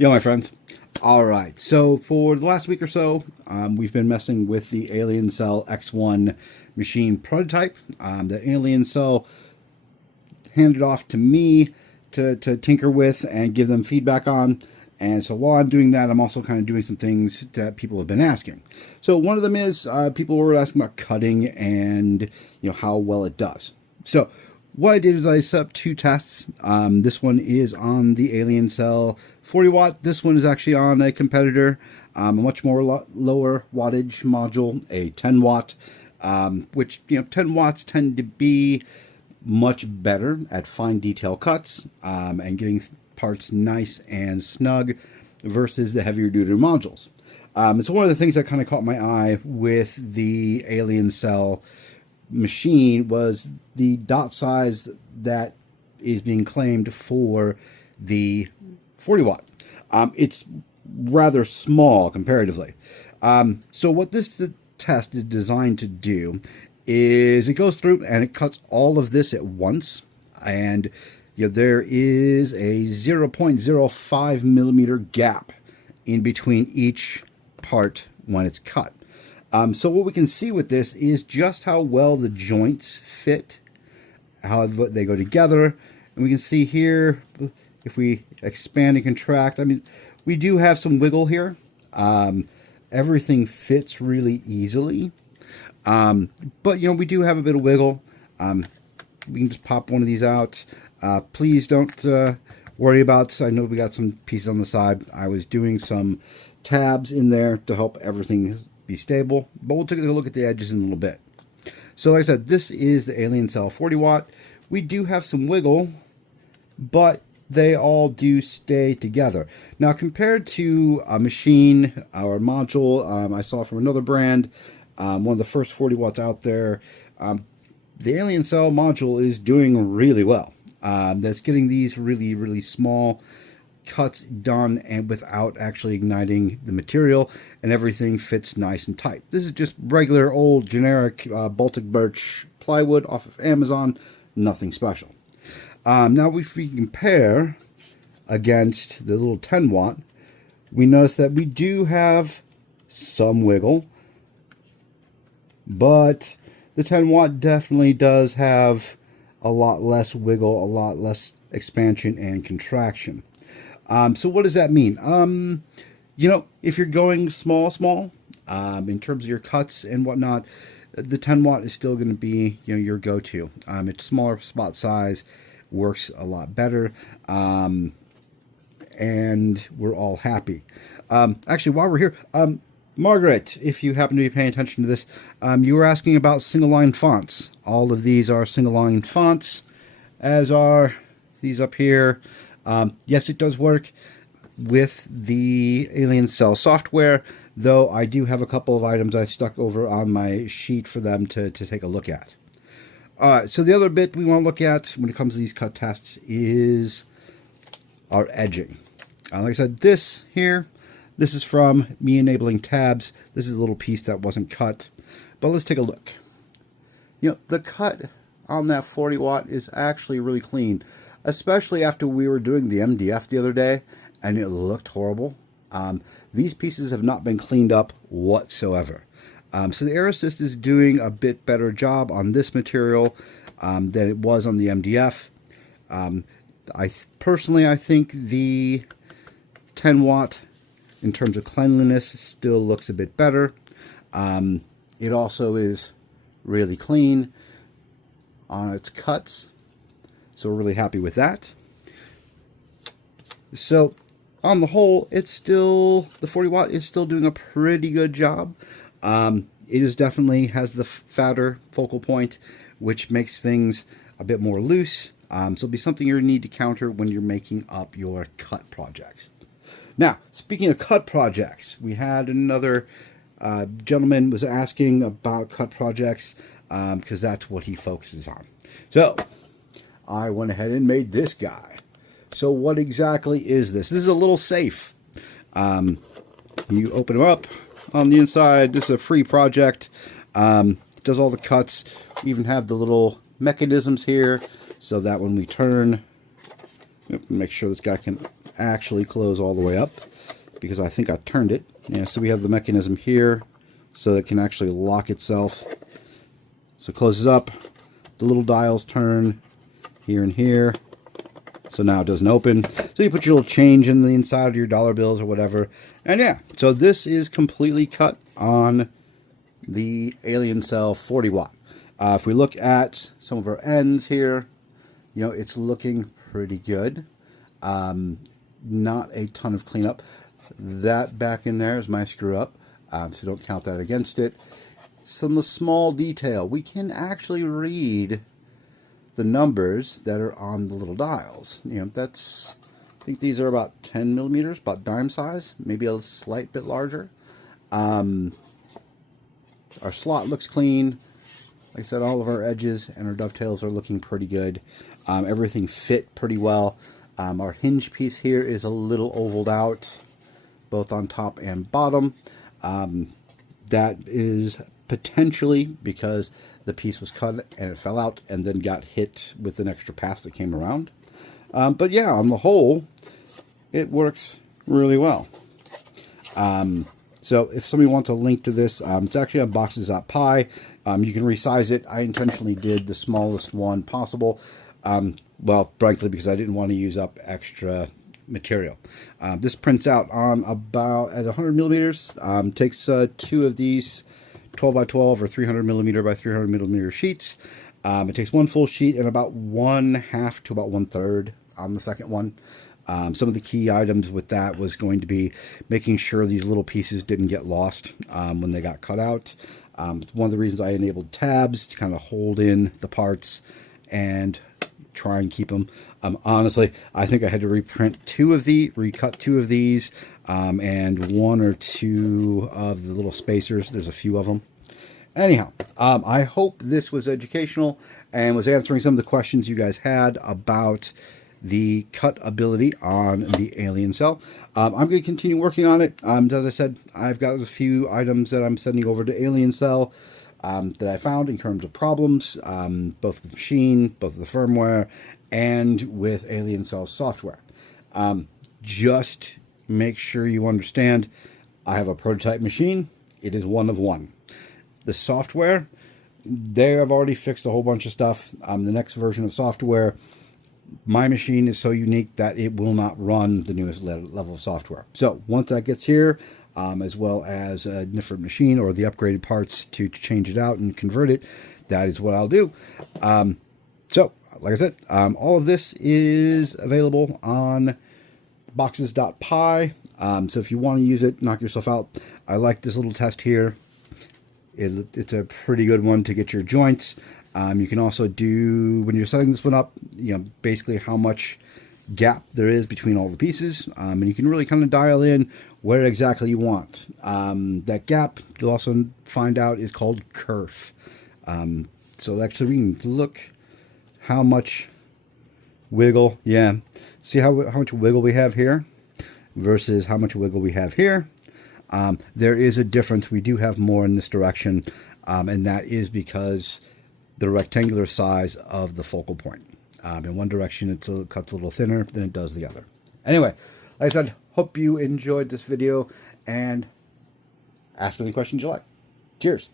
Yo, my friends. All right, so for the last week or so, we've been messing with the Aliencell X1 machine prototype that Aliencell handed off to me to tinker with and give them feedback on. And so while I'm doing that, I'm also kind of doing some things that people have been asking. So one of them is people were asking about cutting and how well it does. So what I did is I set up two tests. This one is on the Aliencell 40 watt. This one is actually on a competitor, a much more lower wattage module, a 10 watt, which 10 watts tend to be much better at fine detail cuts and getting parts nice and snug versus the heavier duty modules. So one of the things that kind of caught my eye with the Aliencell machine was the dot size that is being claimed for the 40 watt. It's rather small comparatively. So what this test is designed to do is it goes through and it cuts all of this at once, and there is a 0.05 millimeter gap in between each part when it's cut. So what we can see with this is just how well the joints fit, how they go together. And we can see here, if we expand and contract, I mean, we do have some wiggle here. Everything fits really easily. But, we do have a bit of wiggle. We can just pop one of these out. Please don't worry about, I know we got some pieces on the side. I was doing some tabs in there to help everything be stable, but we'll take a look at the edges in a little bit. So like I said, this is the Aliencell 40 watt. We do have some wiggle, but they all do stay together. Now, compared to a machine or a module I saw from another brand, one of the first 40 watts out there, the Aliencell module is doing really well. That's getting these really, really small cuts done and without actually igniting the material, and everything fits nice and tight. This is just regular old generic Baltic birch plywood off of Amazon, nothing special. Now if we compare against the little 10 watt, we notice that we do have some wiggle, but the 10 watt definitely does have a lot less wiggle, a lot less expansion and contraction. So what does that mean? If you're going small, in terms of your cuts and whatnot, the 10 watt is still going to be, your go-to. It's smaller spot size, works a lot better, and we're all happy. Actually, while we're here, Margaret, if you happen to be paying attention to this, you were asking about single line fonts. All of these are single line fonts, as are these up here. Yes, it does work with the Aliencell software, though I do have a couple of items I stuck over on my sheet for them to take a look at. So the other bit we want to look at when it comes to these cut tests is our edging. Like I said, this is from me enabling tabs. This is a little piece that wasn't cut, but let's take a look. The cut on that 40 watt is actually really clean, especially after we were doing the MDF the other day and it looked horrible. These pieces have not been cleaned up whatsoever. So the Air Assist is doing a bit better job on this material than it was on the MDF. Personally, I think the 10 watt in terms of cleanliness still looks a bit better. It also is really clean on its cuts, so we're really happy with that. So on the whole, it's still, the 40 watt is still doing a pretty good job. It is definitely has the fatter focal point, which makes things a bit more loose. So it'll be something you need to counter when you're making up your cut projects. Now, speaking of cut projects, we had another gentleman was asking about cut projects because that's what he focuses on. So I went ahead and made this guy. So what exactly is this? This is a little safe. You open them up on the inside. This is a free project. It does all the cuts. We even have the little mechanisms here so that when we turn, make sure this guy can actually close all the way up because I think I turned it. Yeah, so we have the mechanism here so it can actually lock itself. So it closes up, the little dials turn here and here. So now it doesn't open. So you put your little change in the inside of your dollar bills or whatever. And yeah, so this is completely cut on the Aliencell 40 watt. If we look at some of our ends here, you know, it's looking pretty good. Not a ton of cleanup. That back in there is my screw up. So don't count that against it. Some small detail. We can actually read the numbers that are on the little dials. You know, that's, I think these are about 10 millimeters, about dime size, maybe a slight bit larger. Our slot looks clean. Like I said, all of our edges and our dovetails are looking pretty good. Everything fit pretty well. Our hinge piece here is a little ovaled out, both on top and bottom. That is potentially because the piece was cut and it fell out and then got hit with an extra pass that came around. But yeah, on the whole, it works really well. So if somebody wants a link to this, it's actually on Boxes.py. You can resize it. I intentionally did the smallest one possible. Well, frankly, because I didn't want to use up extra material. This prints out on about at 100 millimeters. Takes two of these 12 by 12 or 300 millimeter by 300 millimeter sheets. It takes one full sheet and about 1/2 to about 1/3 on the second one. Some of the key items with that was going to be making sure these little pieces didn't get lost when they got cut out. One of the reasons I enabled tabs to kind of hold in the parts and try and keep them. Honestly, I think I had to recut two of these, and one or two of the little spacers. There's a few of them. Anyhow, I hope this was educational and was answering some of the questions you guys had about the cut ability on the Aliencell. I'm going to continue working on it. As I said, I've got a few items that I'm sending over to Aliencell that I found in terms of problems, both with the machine, both with the firmware, and with Aliencell software. Just make sure you understand, I have a prototype machine. It is one of one. The software, they have already fixed a whole bunch of stuff. The next version of software, my machine is so unique that it will not run the newest level of software. So once that gets here, as well as a different machine or the upgraded parts to change it out and convert it, that is what I'll do. So like I said, all of this is available on Boxes.py. So if you want to use it, knock yourself out. I like this little test here. It's a pretty good one to get your joints. You can also do, when you're setting this one up, you know, basically how much gap there is between all the pieces. And you can really kind of dial in where exactly you want. That gap, you'll also find out, is called kerf. So actually we can look how much wiggle, yeah. See how much wiggle we have here versus how much wiggle we have here. There is a difference. We do have more in this direction, and that is because the rectangular size of the focal point. In one direction, it cuts a little thinner than it does the other. Anyway, like I said, hope you enjoyed this video, and ask any questions you like. Cheers.